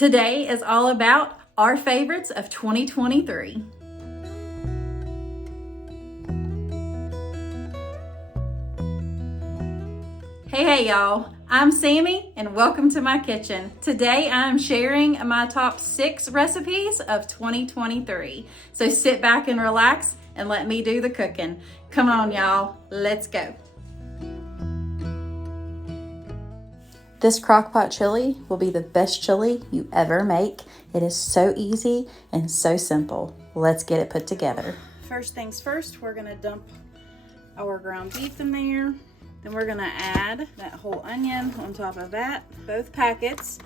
Today is all about our favorites of 2023. Hey y'all, I'm Sammy and welcome to my kitchen. Today I'm sharing my top 6 recipes of 2023. So sit back and relax and let me do the cooking. Come on y'all, let's go. This Crockpot chili will be the best chili you ever make. It is so easy and so simple. Let's get it put together. First things first, we're gonna dump our ground beef in there. Then we're gonna add that whole onion on top of that. Both packets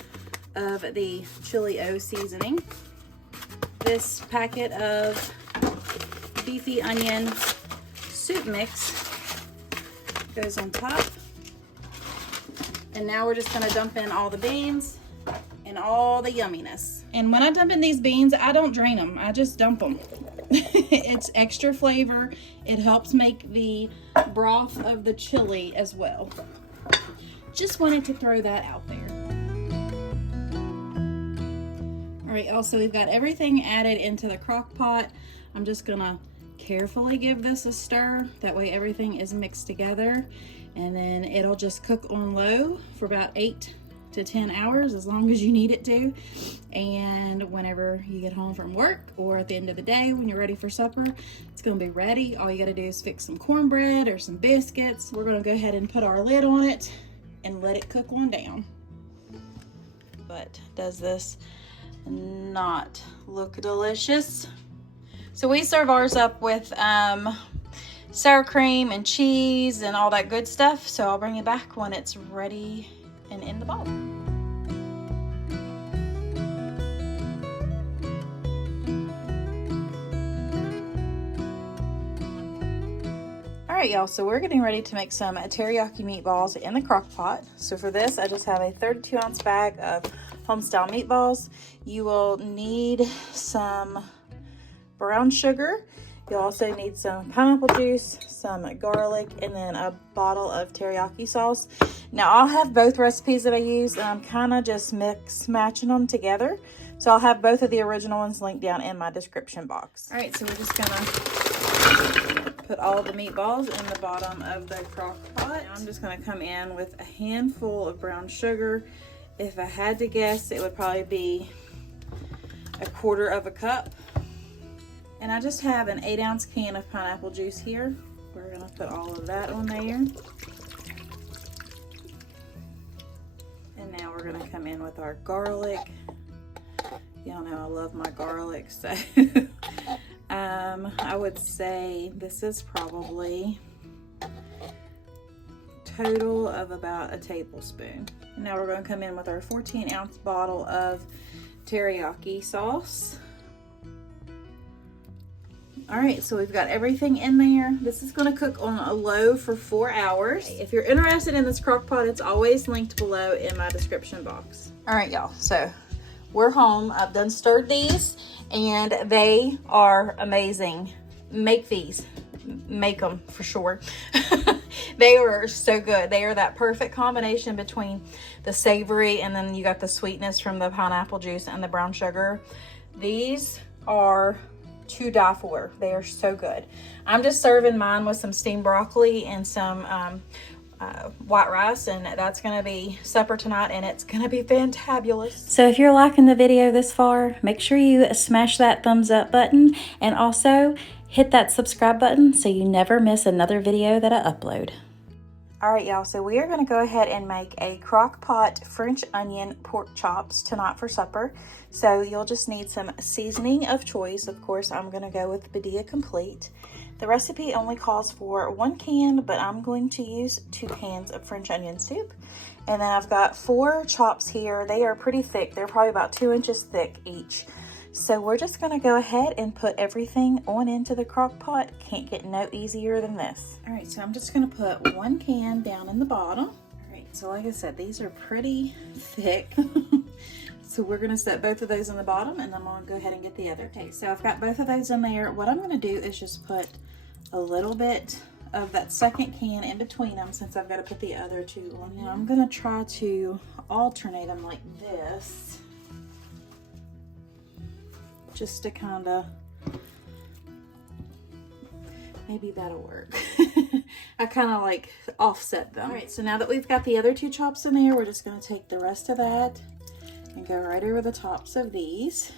of the Chili O seasoning. This packet of beefy onion soup mix goes on top. And now we're just gonna dump in all the beans and all the yumminess. And when I dump in these beans, I don't drain them, I just dump them. It's extra flavor. It helps make the broth of the chili as well. Just wanted to throw that out there. All right, also we've got everything added into the crock pot. I'm just gonna carefully give this a stir. That way everything is mixed together. And then it'll just cook on low for about 8 to 10 hours, as long as you need it to. And whenever you get home from work or at the end of the day when you're ready for supper, it's gonna be ready. All you gotta do is fix some cornbread or some biscuits. We're gonna go ahead and put our lid on it and let it cook on down. But does this not look delicious? So we serve ours up with sour cream and cheese and all that good stuff. So I'll bring you back when it's ready and in the bowl. All right, y'all, so we're getting ready to make some teriyaki meatballs in the crock pot. So for this, I just have a 32-ounce bag of home-style meatballs. You will need some brown sugar. You'll also need some pineapple juice, some garlic, and then a bottle of teriyaki sauce. Now, I'll have both recipes that I use, and I'm kind of just matching them together. So I'll have both of the original ones linked down in my description box. All right, so we're just gonna put all the meatballs in the bottom of the crock pot. Now I'm just gonna come in with a handful of brown sugar. If I had to guess, it would probably be 1/4 cup. And I just have an 8-ounce can of pineapple juice here. We're gonna put all of that on there. And now we're gonna come in with our garlic. Y'all know I love my garlic, so I would say this is probably total of about a tablespoon. And now we're gonna come in with our 14-ounce bottle of teriyaki sauce. All right, so we've got everything in there. This is gonna cook on a low for 4 hours. If you're interested in this crock pot, it's always linked below in my description box. All right, y'all, so we're home. I've done stirred these and they are amazing. Make these, make them for sure. They are so good. They are that perfect combination between the savory and then you got the sweetness from the pineapple juice and the brown sugar. These are to die for. They are so good. I'm just serving mine with some steamed broccoli and some white rice, and that's gonna be supper tonight, and it's gonna be fantabulous. So if you're liking the video this far, make sure you smash that thumbs up button and also hit that subscribe button so you never miss another video that I upload. All right, y'all, so we are gonna go ahead and make a crock pot French onion pork chops tonight for supper. So you'll just need some seasoning of choice. Of course, I'm gonna go with Badia Complete. The recipe only calls for 1 can, but I'm going to use 2 cans of French onion soup. And then I've got 4 chops here. They are pretty thick. They're probably about 2 inches thick each. So we're just gonna go ahead and put everything on into the crock pot. Can't get no easier than this. All right, so I'm just gonna put 1 can down in the bottom. All right, so like I said, these are pretty thick. So we're gonna set both of those in the bottom and I'm gonna go ahead and get the other. Okay, so I've got both of those in there. What I'm gonna do is just put a little bit of that second can in between them since I've got to put the other 2 on. Now I'm gonna try to alternate them like this. just to kind of, maybe that'll work. I kind of like offset them. All right, so now that we've got the other 2 chops in there, we're just going to take the rest of that and go right over the tops of these.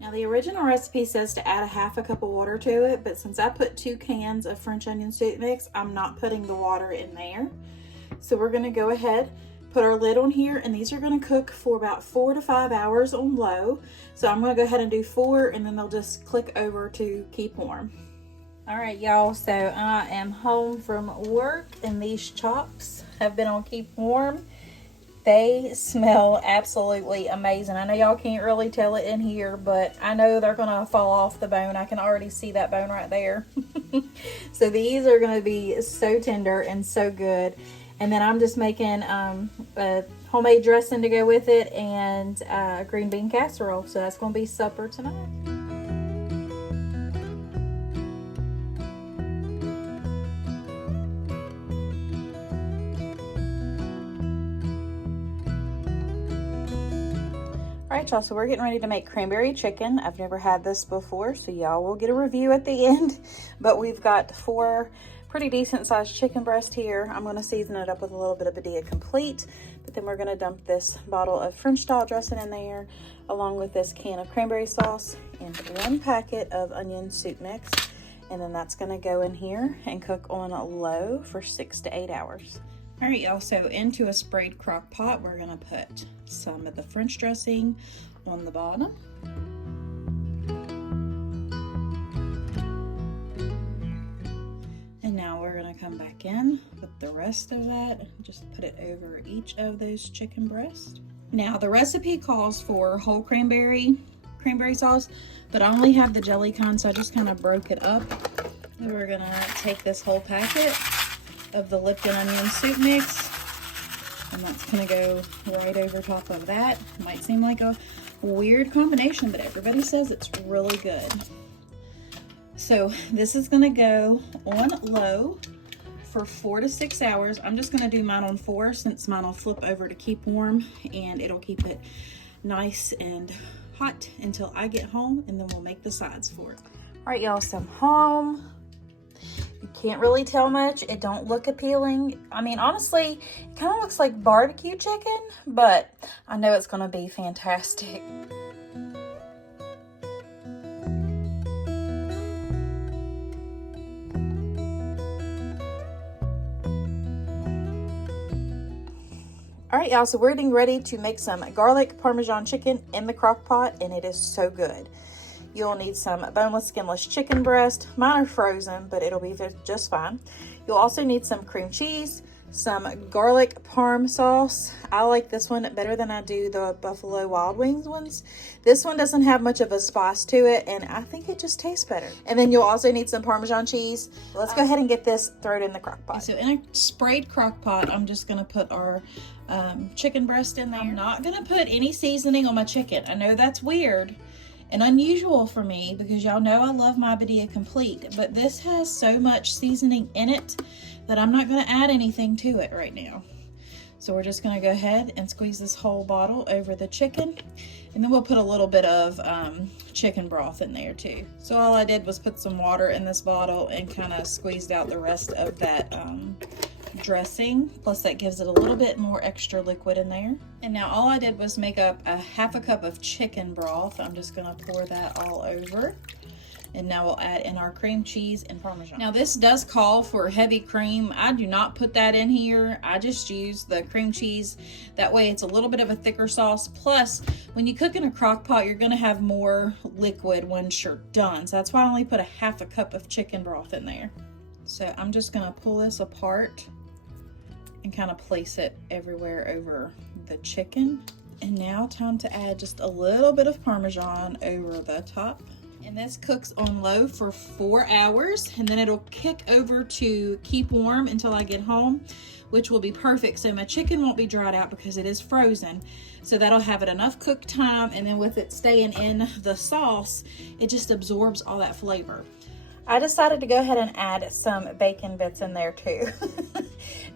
Now the original recipe says to add a 1/2 cup of water to it, but since I put 2 cans of French onion soup mix, I'm not putting the water in there. So we're going to go ahead, put our lid on here, and these are going to cook for about 4 to 5 hours on low. So I'm going to go ahead and do 4, and then they'll just click over to keep warm. All right, y'all, so I am home from work, and these chops have been on keep warm. They smell absolutely amazing. I know y'all can't really tell it in here, but I know they're gonna fall off the bone. I can already see that bone right there. So these are gonna be so tender and so good. And then I'm just making a homemade dressing to go with it and a green bean casserole. So that's gonna be supper tonight. Alright y'all, so we're getting ready to make cranberry chicken. I've never had this before, so y'all will get a review at the end. But we've got 4 pretty decent sized chicken breast here. I'm going to season it up with a little bit of Badia Complete, but then we're going to dump this bottle of French style dressing in there, along with this can of cranberry sauce and 1 packet of onion soup mix. And then that's going to go in here and cook on low for 6 to 8 hours. All right, y'all, so into a sprayed crock pot, we're gonna put some of the French dressing on the bottom. And now we're gonna come back in with the rest of that, just put it over each of those chicken breasts. Now the recipe calls for whole cranberry sauce, but I only have the jelly kind, so I just kind of broke it up. And we're gonna take this whole packet of the Lipton onion soup mix, and that's gonna go right over top of that. It might seem like a weird combination, but everybody says it's really good. So this is gonna go on low for 4 to 6 hours. I'm just gonna do mine on 4 since mine will flip over to keep warm, and it'll keep it nice and hot until I get home, and then we'll make the sides for it. All right, y'all, so I'm home. You can't really tell much. It don't look appealing. I mean, honestly, it kind of looks like barbecue chicken, but I know it's gonna be fantastic. All right, y'all, so we're getting ready to make some garlic Parmesan chicken in the crock pot, and it is so good. You'll need some boneless, skinless chicken breast. Mine are frozen, but it'll be just fine. You'll also need some cream cheese, some garlic parm sauce. I like this one better than I do the Buffalo Wild Wings ones. This one doesn't have much of a spice to it, and I think it just tastes better. And then you'll also need some Parmesan cheese. Let's go ahead and get this thrown in the crock pot. So in a sprayed crock pot, I'm just gonna put our chicken breast in there. I'm not gonna put any seasoning on my chicken. I know that's weird and unusual for me because y'all know I love my Badia Complete, but this has so much seasoning in it that I'm not going to add anything to it right now. So we're just going to go ahead and squeeze this whole bottle over the chicken, and then we'll put a little bit of chicken broth in there too. So all I did was put some water in this bottle and kind of squeezed out the rest of that dressing, plus that gives it a little bit more extra liquid in there. And now all I did was make up a 1/2 cup of chicken broth. I'm just gonna pour that all over, and now we'll add in our cream cheese and Parmesan. Now this does call for heavy cream. I do not put that in here. I just use the cream cheese. That way it's a little bit of a thicker sauce. Plus, when you cook in a crock pot, you're gonna have more liquid once you're done. So that's why I only put a 1/2 cup of chicken broth in there. So I'm just gonna pull this apart and kind of place it everywhere over the chicken. And now time to add just a little bit of Parmesan over the top. And this cooks on low for 4 hours, and then it'll kick over to keep warm until I get home, which will be perfect. So my chicken won't be dried out because it is frozen. So that'll have it enough cook time, and then with it staying in the sauce, it just absorbs all that flavor. I decided to go ahead and add some bacon bits in there too.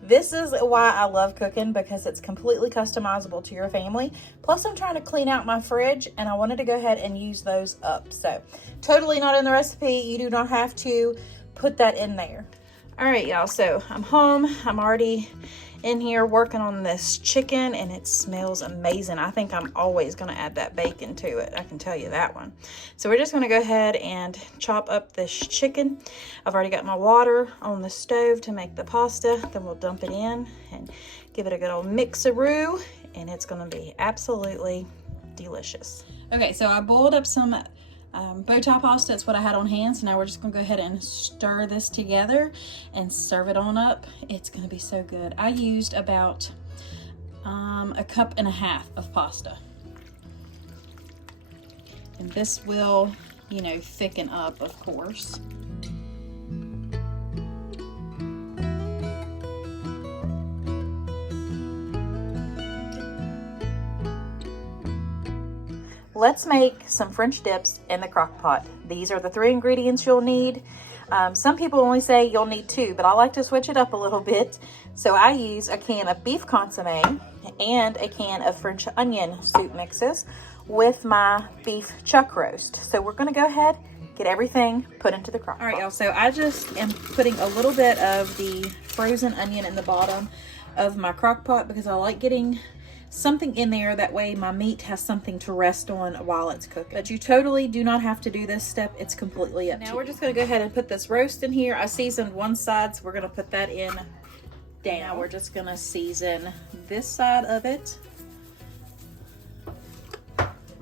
This is why I love cooking, because it's completely customizable to your family. Plus I'm trying to clean out my fridge and I wanted to go ahead and use those up. So totally not in the recipe. You do not have to put that in there. All right, y'all, so I'm home. I'm already in here working on this chicken and it smells amazing. I think I'm always gonna add that bacon to it. I can tell you that one. So we're just gonna go ahead and chop up this chicken. I've already got my water on the stove to make the pasta. Then we'll dump it in and give it a good old mix-a-roo, and it's gonna be absolutely delicious. Okay, so I boiled up some bow tie pasta. It's what I had on hand. So now we're just gonna go ahead and stir this together and serve it on up. It's gonna be so good. I used about a cup and a half of pasta, and this will, you know, thicken up, of course. Let's make some French dips in the crock pot. These are the 3 ingredients you'll need. Some people only say you'll need 2, but I like to switch it up a little bit. So I use a can of beef consomme and a can of French onion soup mixes with my beef chuck roast. So we're gonna go ahead, get everything put into the crock pot. All right, y'all, so I just am putting a little bit of the frozen onion in the bottom of my crock pot because I like getting something in there, that way my meat has something to rest on while it's cooking. But you totally do not have to do this step. It's completely up to you. Now we're just gonna go ahead and put this roast in here. I seasoned one side, so we're gonna put that in down. Now we're just gonna season this side of it.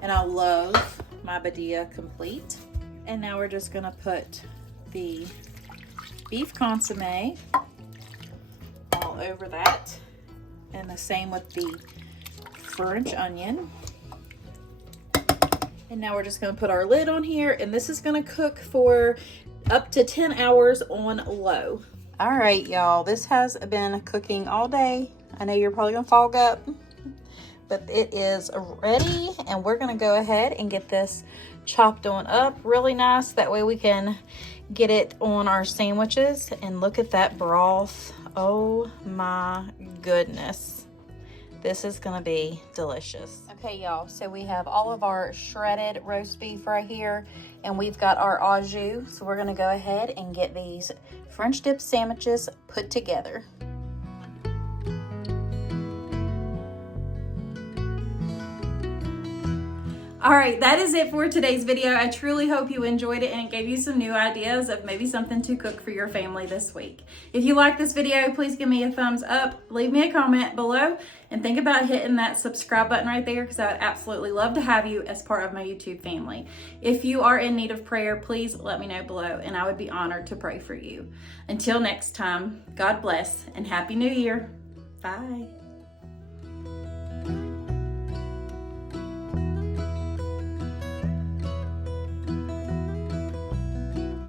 And I love my Badia complete. And now we're just gonna put the beef consomme all over that. And the same with the French onion. And now we're just gonna put our lid on here, and this is gonna cook for up to 10 hours on low. All right, y'all, this has been cooking all day. I know you're probably gonna fog up, but it is ready, and we're gonna go ahead and get this chopped on up really nice. That way we can get it on our sandwiches. And look at that broth. Oh my goodness. This is gonna be delicious. Okay, y'all, so we have all of our shredded roast beef right here, and we've got our au jus. So we're gonna go ahead and get these French dip sandwiches put together. All right, that is it for today's video. I truly hope you enjoyed it and it gave you some new ideas of maybe something to cook for your family this week. If you like this video, please give me a thumbs up, leave me a comment below, and think about hitting that subscribe button right there, because I would absolutely love to have you as part of my YouTube family. If you are in need of prayer, please let me know below, and I would be honored to pray for you. Until next time, God bless and Happy New Year. Bye.